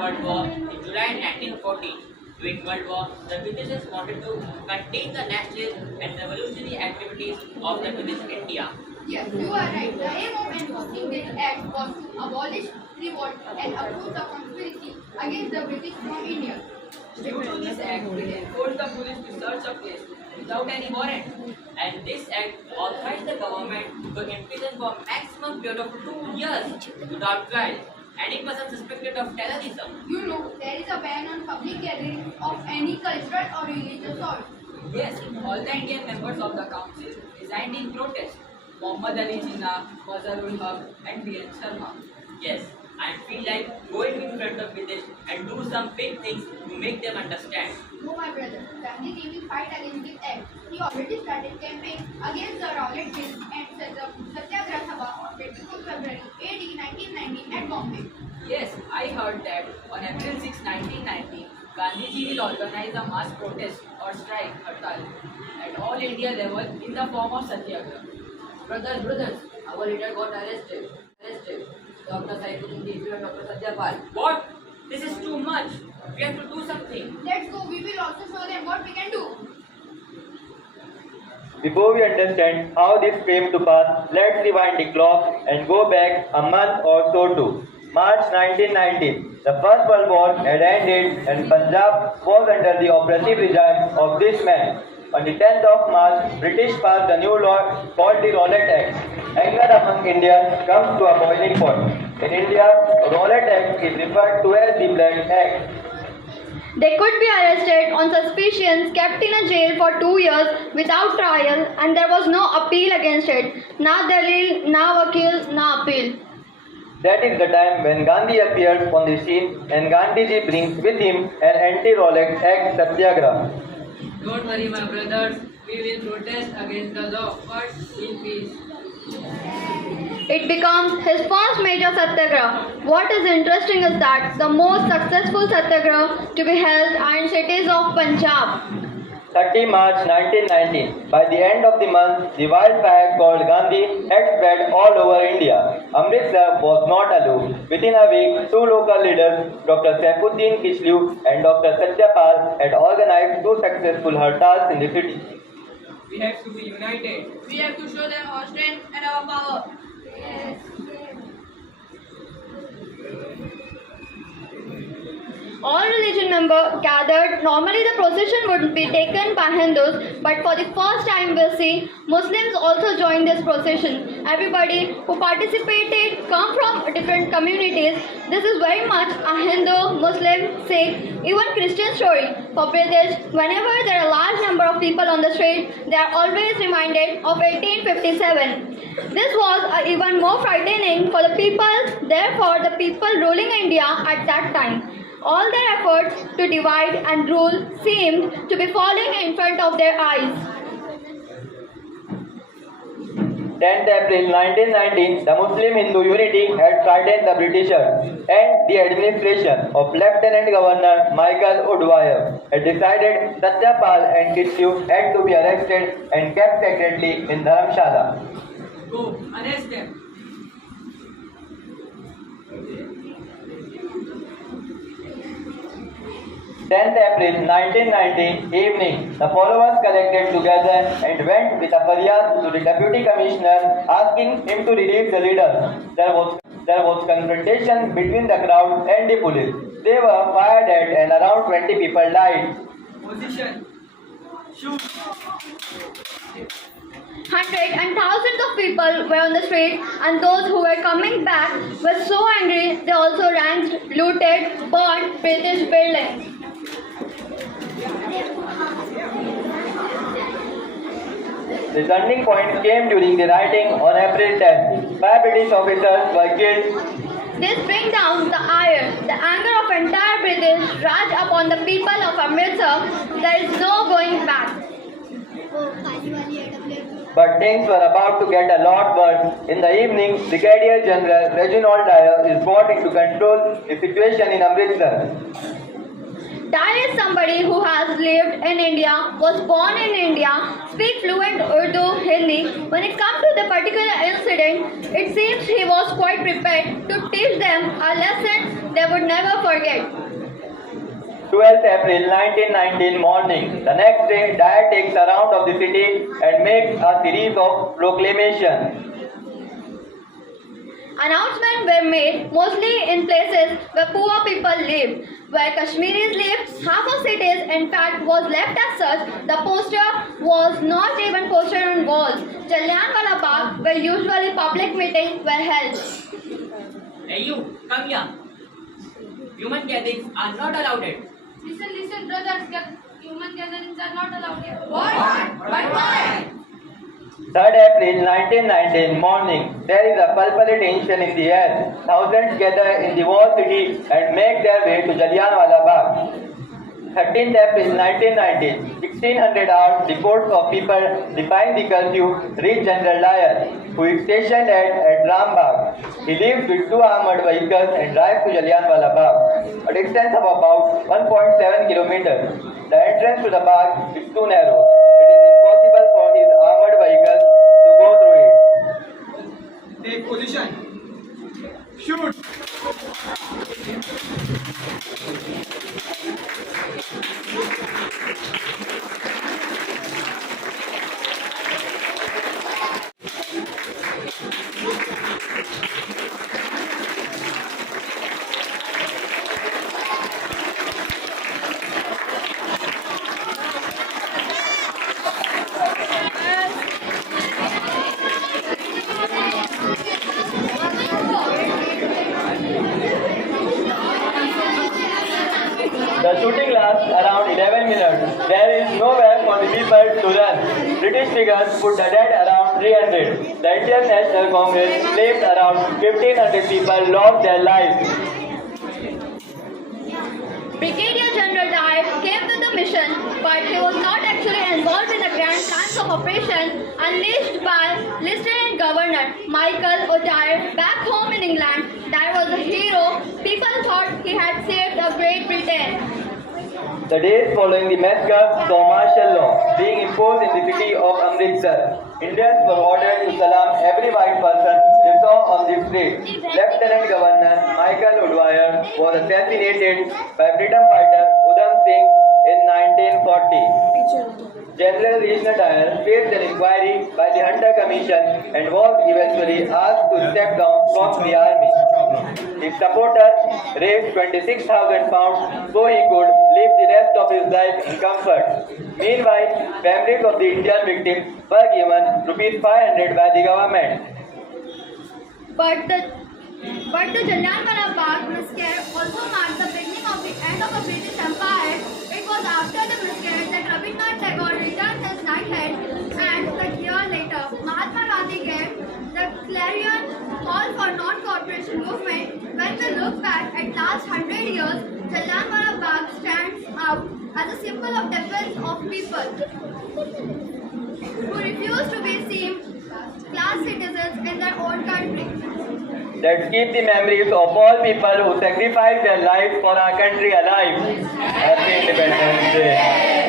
World War in July 1914. During World War, the Britishers wanted to contain the nationalist and revolutionary activities of the British India. Yes, you are right. The aim of enforcing this act was to abolish revolt and oppose the conspiracy against the British from India. Due to this act, it enforced the police to search a place without any warrant. And this act authorized the government to imprison for maximum period of 2 years without trial any person suspected of terrorism. You know, there is a ban on public gathering of any cultural or religious sort. Yes, all the Indian members of the council resigned in protest. Muhammad Ali Jinnah, Mazharul Haq and B.N. Sharma. Yes, I feel like going in front of British and do some big things to make them understand. No, my brother, Gandhi will fight against this act. He already started campaign against the Rowlatt Bill and set up Satyagraha Sabha on 24 February AD 1919 at Bombay. Yes, I heard that on April 6, 1990, Gandhiji will organize a mass protest or strike hartal at all India level in the form of Satyagraha. Brothers, our leader got arrested. Dr. Saifuddin Tejpur and Dr. Satyapal. What? This is too much. We have to do something. Let's go, we will also show them what we can do. Before we understand how this came to pass, let's rewind the clock and go back a month or so to March 1919. The First World War had ended and Punjab was under the oppressive regime of this man. On the 10th of March, British passed a new law called the Rowlatt Act. Anger among Indians comes to a boiling point. In India, Rowlatt Act is referred to as the Black Act. They could be arrested on suspicions, kept in a jail for 2 years without trial, and there was no appeal against it. Na dalil, na vakil, na appeal. That is the time when Gandhi appears on the scene and Gandhiji brings with him an anti-Rowlatt Act Satyagraha. Don't worry, my brothers, we will protest against the law, but in peace. It becomes his first major satyagraha. What is interesting is that the most successful satyagraha to be held are in cities of Punjab. 30 March 1919. By the end of the month, the wildfire called Gandhi had spread all over India. Amritsar was not aloof. Within a week, two local leaders, Dr. Saifuddin Kishlu and Dr. Satyapal, had organized two successful hartals in the city. We have to be united. We have to show them our strength and our power. Yes. All religion members gathered. Normally the procession would be taken by Hindus, but for the first time we'll see Muslims also join this procession. Everybody who participated come from different communities. This is very much a Hindu, Muslim, Sikh, even Christian story. For British, whenever there are a large number of people on the street, they are always reminded of 1857. This was even more frightening for the people, therefore the people ruling India at that time. All their efforts to divide and rule seemed to be falling in front of their eyes. 10th April 1919, the Muslim-Hindu unity had frightened the Britishers, and the administration of Lieutenant Governor Michael O'Dwyer had decided Satyapal and Kishlu had to be arrested and kept secretly in Dharamshala. Go, arrest them. 10th April 1919 evening, the followers collected together and went with a faryad to the Deputy Commissioner asking him to release the leaders. There was confrontation between the crowd and the police. They were fired at and around 20 people died. Position. Shoot. Hundreds and thousands of people were on the street, and those who were coming back were so angry they also ransacked, looted, burned British buildings. The turning point came during the rioting on April 10th. 5 British officers were killed. This brings down the ire, the anger of entire British Raj upon the people of Amritsar. There is no going back. But things were about to get a lot worse. In the evening, Brigadier General Reginald Dyer is brought in to control the situation in Amritsar. Dai is somebody who has lived in India, was born in India, speaks fluent Urdu, Hindi. When it comes to the particular incident, it seems he was quite prepared to teach them a lesson they would never forget. 12th April 1919 morning. The next day, Dai takes a round of the city and makes a series of proclamations. Announcements were made mostly in places where poor people lived. Where Kashmiris lived, half of cities in fact was left as such. The poster was not even posted on walls. Jallianwala Bagh, where usually public meetings were held. Hey you, come here. Human gatherings are not allowed. Listen, brothers. Human gatherings are not allowed here. What? But why? 3rd April 1919 morning. There is a palpable tension in the air. Thousands gather in the walled city and make their way to Jallianwala Bagh. 13th April 1919, 1600 hours, reports of people defying the curfew reached General Dyer, who is stationed at Rambagh. He leaves with 2 armored vehicles and drives to Jallianwala Bagh, a distance of about 1.7 kilometers. The entrance to the Bagh is too narrow. It is impossible for his armored vehicles to go through it. Take position. Shoot. The shooting lasts around 11 minutes. There is nowhere for the people to run. British figures put the dead around 300. The Indian National Congress claims around 1500 people lost their lives. Brigadier General Dyer came with the mission, but he was not actually involved in the grand plans of operation unleashed by Lieutenant Governor Michael O'Dwyer back home in England. Dyer was a hero. People thought he had saved a Great Britain. The days following the massacre saw martial law being imposed in the city of Amritsar. Indians were ordered to salam every white person they saw on the street. Lieutenant Governor Michael O'Dwyer was assassinated by freedom fighter Udham Singh in 1940. General Regional Dyer faced an inquiry by the Hunter Commission and was eventually asked to step down from the army. His supporters raised 26,000 pounds so he could live the rest of his life in comfort. Meanwhile, families of the Indian victims were given ₹500 by the government. But the Jallianwala Bagh massacre also marked the beginning of the end of the British Empire. It was after the massacre that Rabindranath Tagore returned his knighthood, and a year later, Mahatma Gandhi gave the clarion call for non-cooperation movement. When we look back at last 100 years, Jallianwala Bagh stands out as a symbol of defense of people who refuse to be seen class citizens in their own country. Let's keep the memories of all people who sacrificed their lives for our country alive. Happy Independence Day.